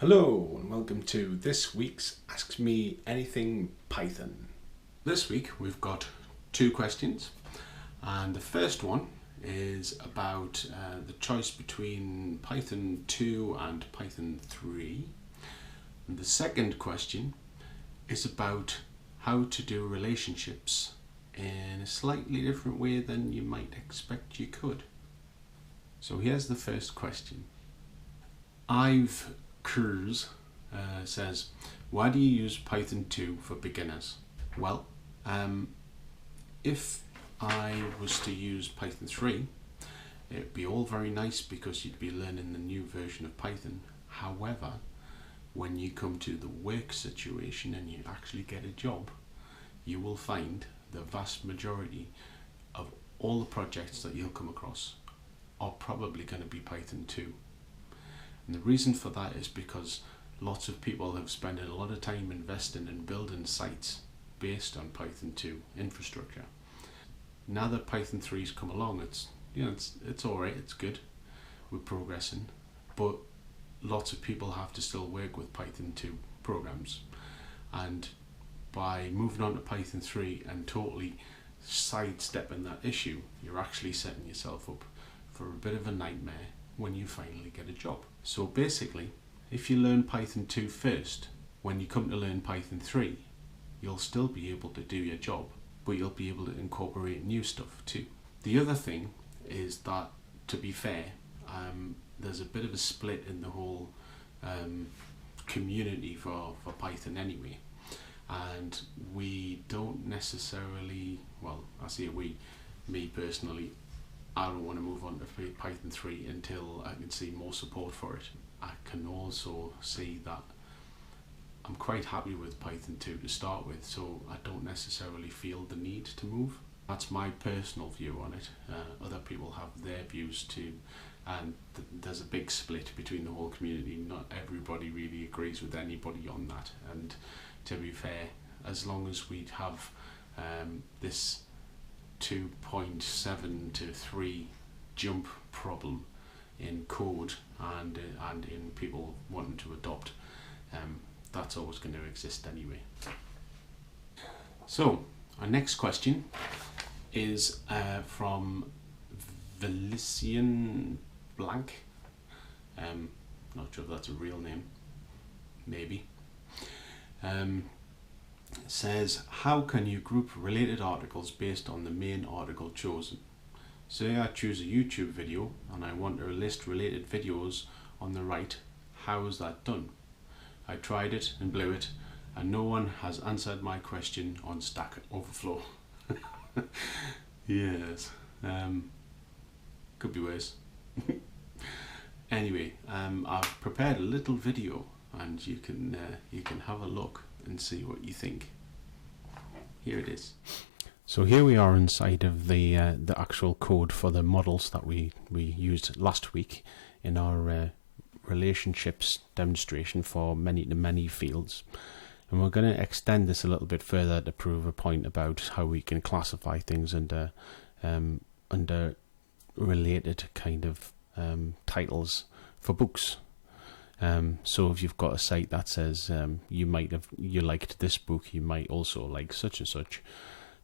Hello and welcome to this week's Ask Me Anything Python. This week we've got two questions, and the first one is about the choice between Python 2 and Python 3. And the second question is about how to do relationships in a slightly different way than you might expect you could. So here's the first question. I've Cruz says, why do you use Python 2 for beginners? Well, if I was to use Python 3, it'd be all very nice because you'd be learning the new version of Python. However, when you come to the work situation and you actually get a job, you will find the vast majority of all the projects that you'll come across are probably going to be Python 2. And the reason for that is because lots of people have spent a lot of time investing in building sites based on Python 2 infrastructure. Now that Python 3's come along, it's alright, it's good, we're progressing, but lots of people have to still work with Python 2 programs. And by moving on to Python 3 and totally sidestepping that issue, you're actually setting yourself up for a bit of a nightmare when you finally get a job. So basically, if you learn Python 2 first, when you come to learn Python 3, you'll still be able to do your job, but you'll be able to incorporate new stuff too. The other thing is that, to be fair, there's a bit of a split in the whole community for Python anyway. And we don't necessarily, well, I say we, me personally, I don't want to move on to Python 3 until I can see more support for it. I can also see that I'm quite happy with Python 2 to start with, so I don't necessarily feel the need to move. That's my personal view on it. Other people have their views too, and there's a big split between the whole community. Not everybody really agrees with anybody on that, and to be fair, as long as we have this 2.7 to 3 jump problem in code and in people wanting to adopt, that's always going to exist anyway. So our next question is from Velician Blank. Not sure if that's a real name, maybe. Says, how can you group related articles based on the main article chosen? Say I choose a YouTube video and I want to list related videos on the right. How is that done? I tried it and blew it, and no one has answered my question on Stack Overflow. Yes, could be worse. Anyway, I've prepared a little video, and you can have a look and see what you think. Here it is. So here we are inside of the actual code for the models that we used last week in our relationships demonstration for many fields. And we're going to extend this a little bit further to prove a point about how we can classify things under related kind of titles for books. So if you've got a site that says you liked this book, you might also like such and such,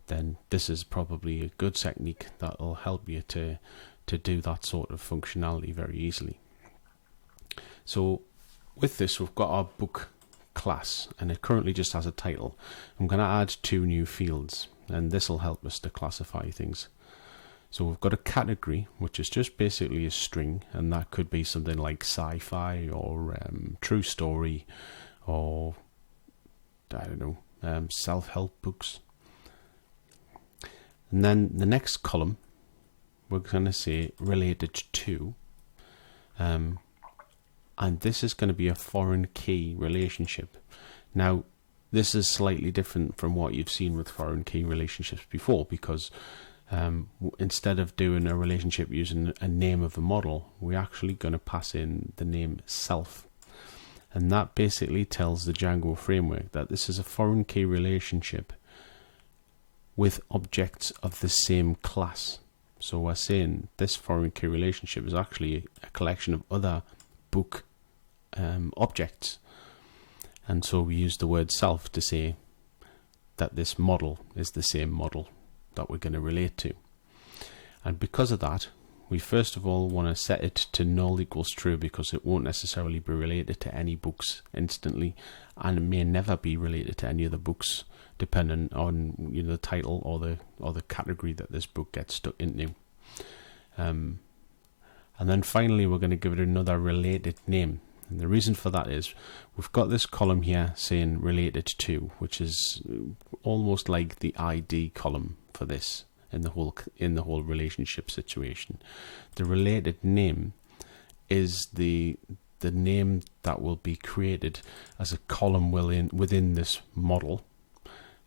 then this is probably a good technique that will help you to do that sort of functionality very easily. So with this, we've got our book class, and it currently just has a title. I'm going to add 2 new fields, and this will help us to classify things. So we've got a category, which is just basically a string, and that could be something like sci-fi or true story, or I don't know, self-help books. And then the next column, we're going to say related to, and this is going to be a foreign key relationship. Now, this is slightly different from what you've seen with foreign key relationships before, because instead of doing a relationship using a name of a model, we're actually going to pass in the name self. And that basically tells the Django framework that this is a foreign key relationship with objects of the same class. So we're saying this foreign key relationship is actually a collection of other book objects. And so we use the word self to say that this model is the same model that we're going to relate to. And because of that, we first of all want to set it to null equals true, because it won't necessarily be related to any books instantly, and it may never be related to any other books, depending on the title or the category that this book gets stuck into. And then finally, we're going to give it another related name. And the reason for that is we've got this column here saying related to, which is almost like the ID column for this in the whole relationship situation. The related name is the name that will be created as a column within this model.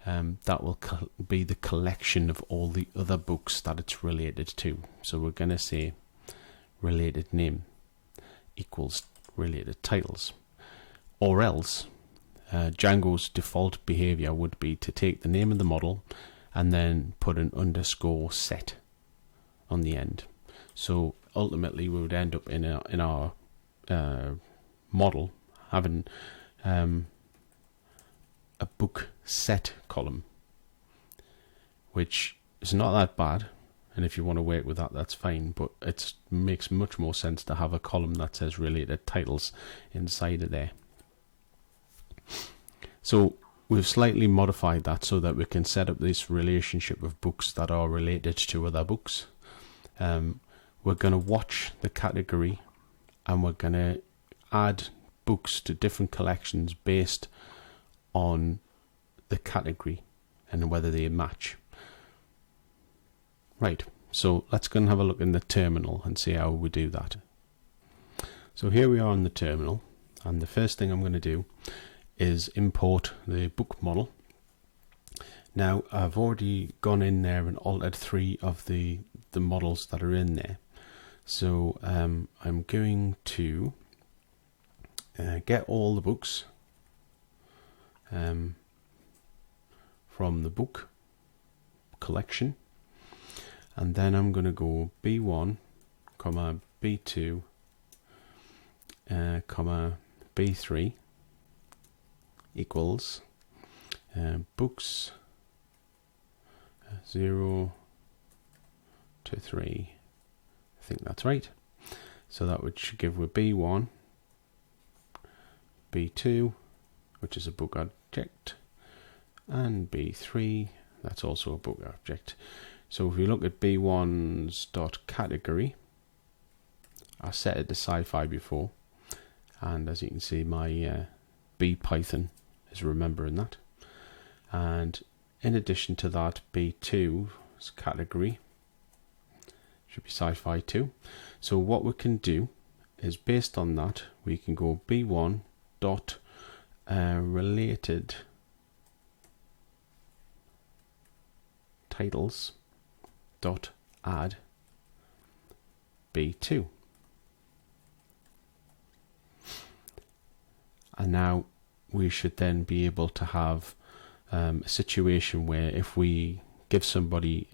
That will be the collection of all the other books that it's related to. So we're going to say related name equals related titles, or else Django's default behavior would be to take the name of the model and then put an underscore set on the end. So ultimately we would end up in our model having a book set column, which is not that bad, and if you want to work with that, that's fine, but it makes much more sense to have a column that says related titles inside of there. So we've slightly modified that so that we can set up this relationship of books that are related to other books. We're going to watch the category, and we're going to add books to different collections based on the category and whether they match. Right, so let's go and have a look in the terminal and see how we do that. So here we are in the terminal, and the first thing I'm going to do is import the book model. Now I've already gone in there and altered 3 of the models that are in there. So I'm going to get all the books from the book collection, and then I'm going to go B1, B2, B3 equals books 0 to 3. I think that's right. So that should give with B1, B2, which is a book object, and B3, that's also a book object. So if you look at B1's dot category, I set it to sci-fi before, and as you can see, my B Python is remembering that. And in addition to that, B2's category should be sci-fi too. So what we can do is, based on that, we can go B1 dot related titles dot add B2, and now we should then be able to have a situation where if we give somebody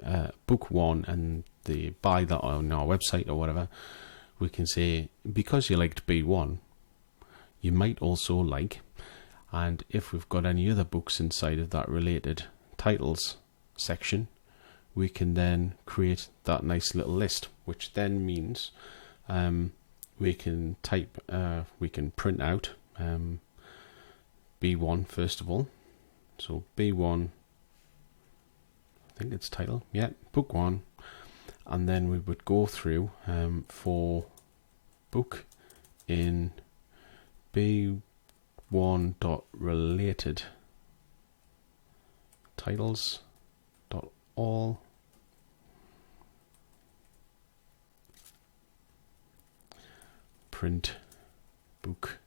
book 1 and they buy that on our website or whatever, we can say, because you liked B1, you might also like, and if we've got any other books inside of that related titles section, we can then create that nice little list, which then means we can print out B1 first of all. So B1, I think it's title, yeah, book 1, and then we would go through for book in B1 dot related titles dot all print book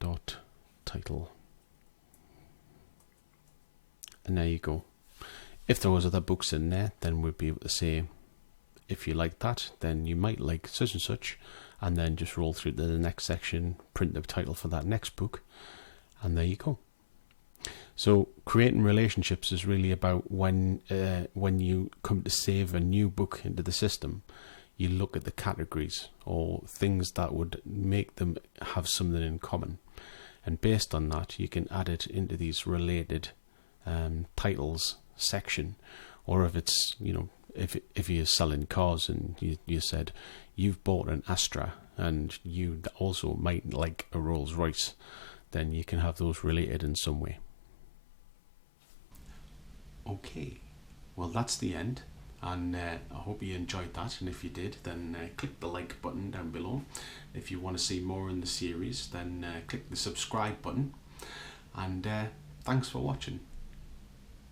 dot title, and there you go. If there was other books in there, then we'd be able to say, if you like that, then you might like such and such, and then just roll through to the next section, print the title for that next book, and there you go. So creating relationships is really about when you come to save a new book into the system, you look at the categories or things that would make them have something in common, and based on that you can add it into these related titles section. Or if it's, you know, if you're selling cars and you said you've bought an Astra and you also might like a Rolls Royce, then you can have those related in some way. Okay, well that's the end, and I hope you enjoyed that, and if you did, then click the like button down below. If you want to see more in the series, then click the subscribe button, and thanks for watching.